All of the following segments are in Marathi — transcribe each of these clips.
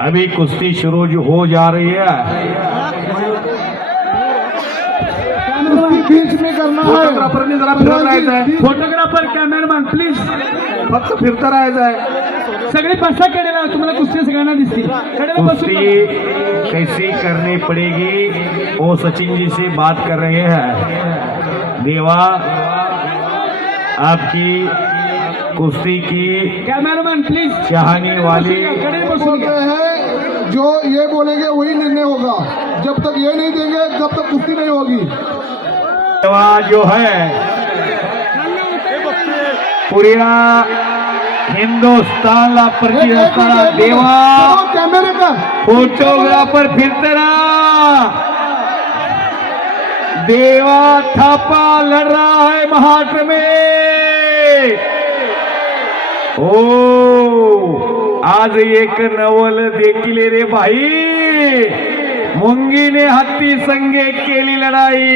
अभी कुश्ती शुरू जो हो जा रही है। बीच में करना है। फोटोग्राफरने जरा फिरत राहायचं आहे। फोटोग्राफर कॅमेरामॅन प्लीज फक्त फिरता राहायचं आहे। सगळे बसा कडेला तुम्हाला कुस्ती सगळ्यांना दिसतील कडेला बसून कुश्ती कैसी करनी पड़ेगी वो सचिन जी से बात कर रहे हैं। देवा आपकी कुश्ती की कॅमेरामॅन प्लीज चाहने वाली कडेला बसून बोल रहे हैं जो ये बोलेंगे वही निर्णय होगा। जब तक ये नहीं देंगे तब तक कुश्ती नहीं होगी। देवा जो है पूरा हिंदुस्तानला परिचय असणारा देवा कैमरे का फोटोग्राफर फिरताना देवा थापा लड़ रहा है महाराष्ट्र में। ओ आज एक नवल देखील रे भाई, मुंगीने हत्ती संगे केली लढाई।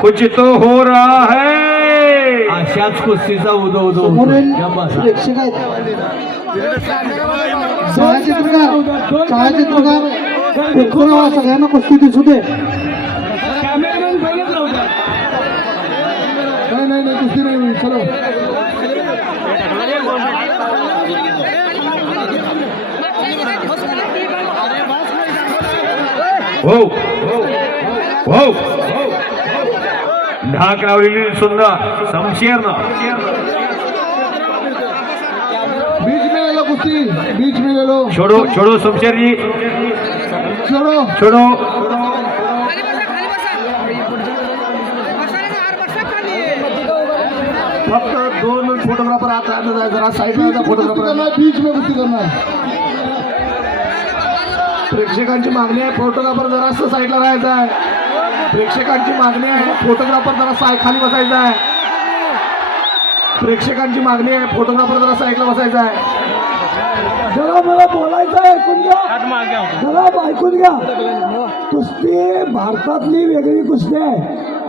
कुछ तो हो रहा है। अशाच कुस्तीचा उदो उदो प्रेक्षक आहेत छायाचित्रकार सगळ्यांना कुस्ती दिसू दे। कॅमेरामॅन बोलत राहू द्या। नाही कुस्ती नाही होईल। चलो हो हो ढाक लावलेली सुंदर शमशेर ना बीच में ले लो कुश्ती, बीच में ले लो। छोड़ो छोड़ो शमशेर जी, छोड़ो छोड़ो। फक्त दोन फोटोग्राफर आता जरा साईडला फोटोग्राफर बीच में कुस्ती करना है। प्रेक्षकांची मागणी आहे फोटोग्राफर जरा साईडला राहायचा आहे। प्रेक्षकांची मागणी आहे फोटोग्राफर जरा खाली बसायचा आहे। प्रेक्षकांची मागणी आहे फोटोग्राफर जरा साईडला बसायचा आहे। जरा मला बोलायचं आहे, ऐकून घ्या जरा ऐकून घ्या। कुस्ती भारतातली वेगळी कुस्ती आहे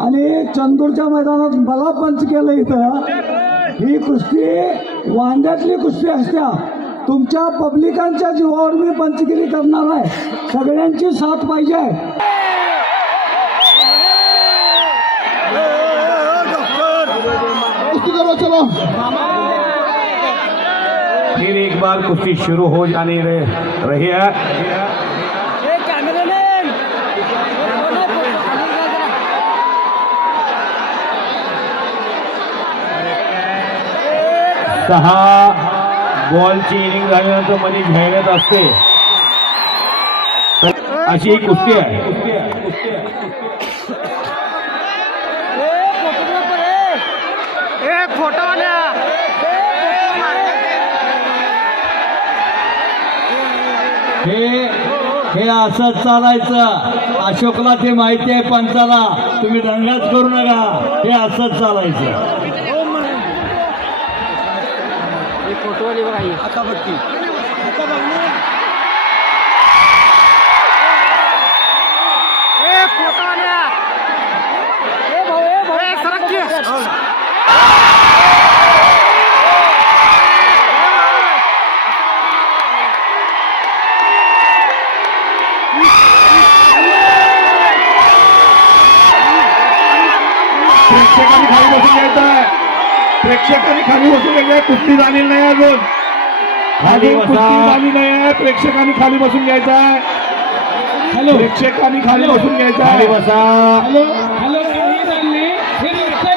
आणि चंदूरच्या मैदानात मला पंच केलं इथं। ही कुस्ती वांद्यातली कुस्ती असत्या। तुमच्या पब्लिकांच्या जीवावर मी पंचगिरी करणार आहे। सगळ्यांची साथ पाहिजे। कुस्ती करो चलो। फिर एक बार कुश्ती शुरू हो जाने रही है। सहा बॉलची इनिंग झाल्यानंतर मध्ये जाहिरात असते, अशी ही कुस्ती आहे। हे असंच चालायचं। अशोकला ते माहिती आहे पंचाला, तुम्ही दंगाच करू नका। हे असंच चालायचं। प्रेक्षकांनी खाली बसून घ्यायचं आहे। प्रेक्षकांनी खाली बसून घ्यायचं आहे। कुस्ती झालेली नाही अजून, खाली कुस्ती झाली नाही आहे। प्रेक्षकांनी खाली बसून घ्यायचं आहे। हॅलो, प्रेक्षकांनी खाली बसून घ्यायचं आहे। बसा। हॅलो हॅलो हे चालले हे निश्चय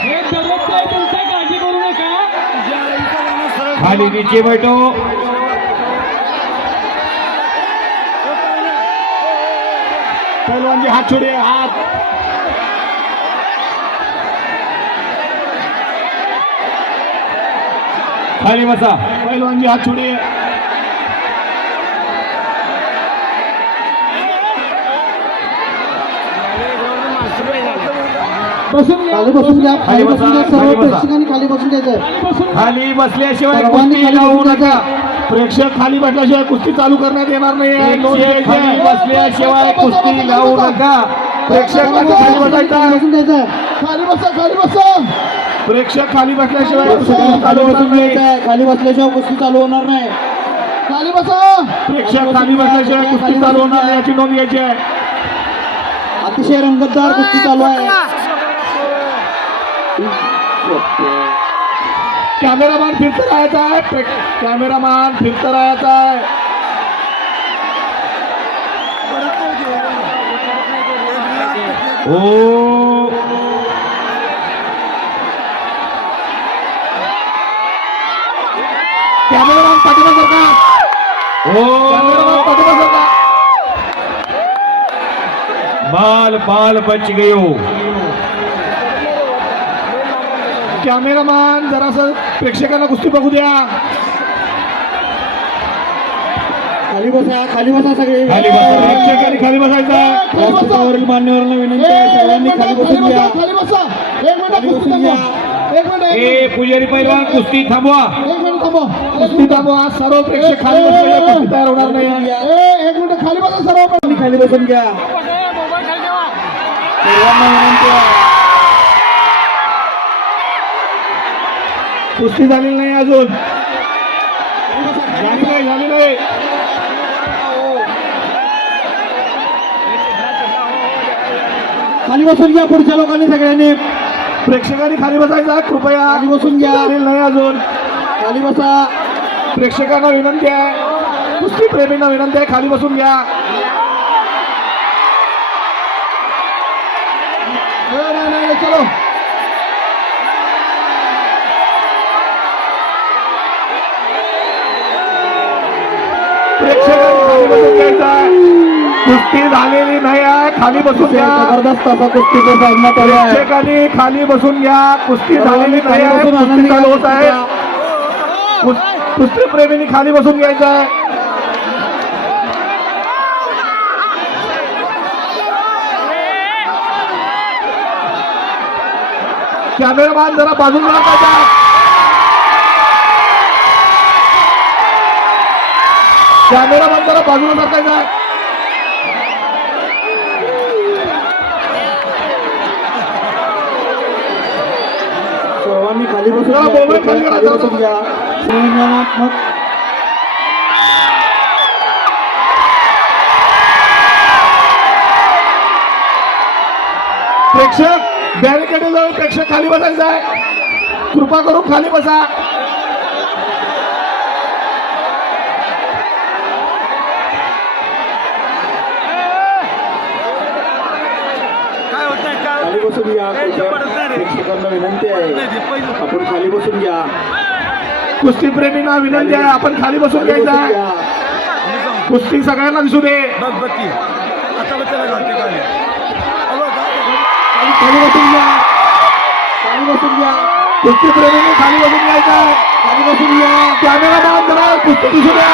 हे दररोजचं आहे तुमचं, काळजी करू नका। खाली नीचे बैठो। पहलवान जी हाथ छोड़िए, हाथ। खाली बसा। पहलवान जी हाथ छोड़िए। खाली बसून घ्या, खाली बसून घ्या। सर्व प्रेक्षकांनी खाली बसून घ्यायचं। खाली बसल्याशिवाय कुस्ती लावू नका। प्रेक्षक खाली बसल्याशिवाय कुस्ती चालू करण्यात येणार नाही। खाली बसल्याशिवाय कुस्ती लावू नका। प्रेक्षकांनी खाली बसायचं आहे. बसून द्यायचं. खाली बसा, खाली बसा. प्रेक्षक खाली बसल्याशिवाय कुस्ती चालू होणार नाही. खाली बसल्याशिवाय कुस्ती चालू होणार नाही. खाली बसा. प्रेक्षक खाली बसल्याशिवाय कुस्ती चालू होणार नाही याची नोंद घ्यायची आहे. अतिशय रंगतदार कुस्ती चालू आहे. कॅमेरामॅन फिरत राहायचा आहे. कॅमेरामॅन फिरत राहायचा आहे. हो कॅमेरामॅन पाठिंबा सरकार. हो कॅमेरामॅन पाठिंबा सरकार. बाल बाल बच गयो. कॅमेरामॅन जरासं प्रेक्षकांना कुस्ती बघू द्या. खाली बसा, खाली बसा सगळे. खाली बसा. प्रेक्षकांनी खाली बसायचं आहे. व्यासपीठावरील मान्यवरांना विनंती आहे, सगळ्यांनी खाली बसून घ्या. खाली बसा. एक मिनिट बसून घ्या. एक मिनिट. ए पुजारी पैलवान कुस्ती थांबवा. एक मिनिट थांबा. कुस्ती थांबवा. सर्व प्रेक्षक खाली बसल्याशिवाय कुस्ती तयार होणार नाही. एक मिनिट खाली बसा. सर्व खाली बसून घ्या. सर्वांना विनंती आहे. कुस्ती झालेली नाही अजून. झाली नाही, झाली नाही. खाली बसून घ्या. पुढच्या लोकांनी सगळ्यांनी प्रेक्षकांनी खाली बसायचं आहे. कृपया खाली बसून घ्या. झालेलं नाही अजून. खाली बसा. प्रेक्षकांना विनंती आहे. कुस्ती प्रेमींना विनंती आहे खाली बसून घ्या. नाही, चलो. प्रेक्षकांनी खाली बसून घ्यायचं आहे. कुस्ती झालेली नाही आहे. खाली बसून घ्या. जबरदस्त असा कुस्तीचा सामना चालू आहे. प्रेक्षकांनी खाली बसून घ्या. कुस्ती झालेली नाही आहे. कुस्ती चालू होत आहे. कुस्ती प्रेमींनी खाली बसून घ्यायचं आहे. कॅमेरामॅन जरा बाजूला लागायचा. कॅमेरामॅन जरा बाजूला सरकायचा. सर्वांनी खाली बसून जरा घ्या. मोबाईल खाली करा. खाली बसून घ्या. संयमात्मक. प्रेक्षक बॅरिकेड जवळ प्रेक्षक खाली बसायचं आहे. कृपा करून खाली बसा. खाली बसून घ्या. प्रेक्षकांना विनंती आहे, आपण खाली बसून घ्या. कुस्ती प्रेमींना विनंती आहे आपण खाली बसून घ्यायचं आहे. कुस्ती सगळ्यांना दिसू दे. खाली बसून घ्या. खाली बसून घ्या. कुस्ती प्रेमींनी खाली बसून घ्यायचं आहे. खाली बसून घ्या. कॅमेरामॅन जरा कुस्ती दिसू द्या.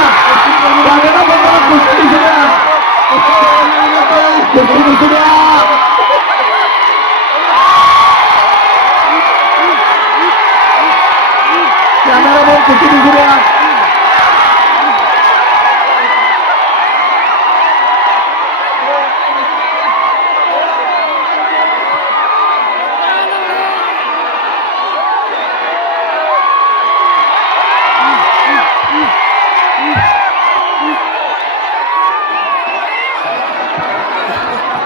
कॅमेरामॅन जरा कुस्ती दिसू द्या. कुस्ती दिसू द्या. कॅमेरामॅन कुस्ती दिसू द्या.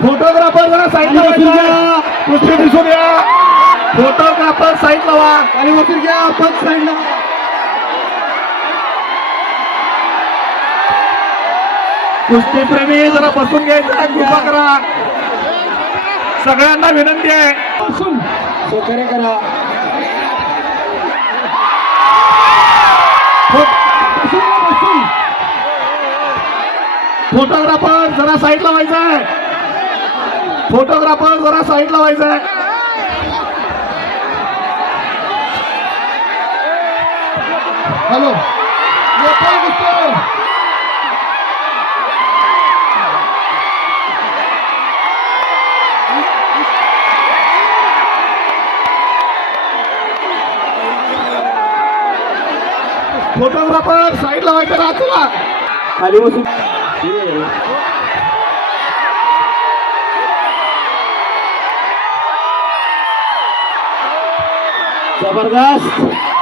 फोटोग्राफर जरा साईड लावा. कुस्ती दिसू द्या. फोटोग्राफर साईड लावा. खाली बसून घ्या. आपण साईडला. कुस्ती प्रेमी जरा बसून घ्यायचं आहे. कृपा करा. सगळ्यांना विनंती आहे. बसून सहकार्य करा. बसून. फोटोग्राफर जरा साईड लावायचा आहे. फोटोग्राफर जरा साईड लावायचा आहे. हॅलो. फोटोग्राफर साईड लावायचा राहत तुला. खाली बसून. जबरदस्त